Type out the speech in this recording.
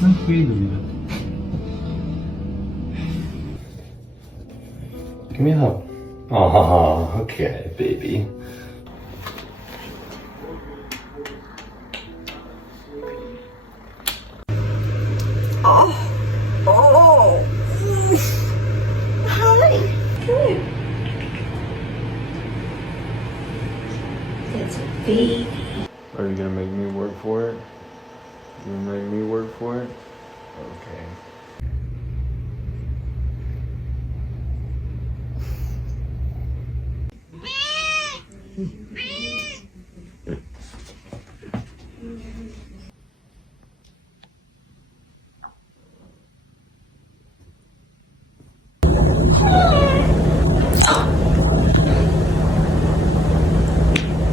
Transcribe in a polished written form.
身灰的那个。Give me a hug. Oh, okay, baby. Oh. Hi. Good. That's a baby. Are you gonna make me work for it? You gonna make me work for it? Okay.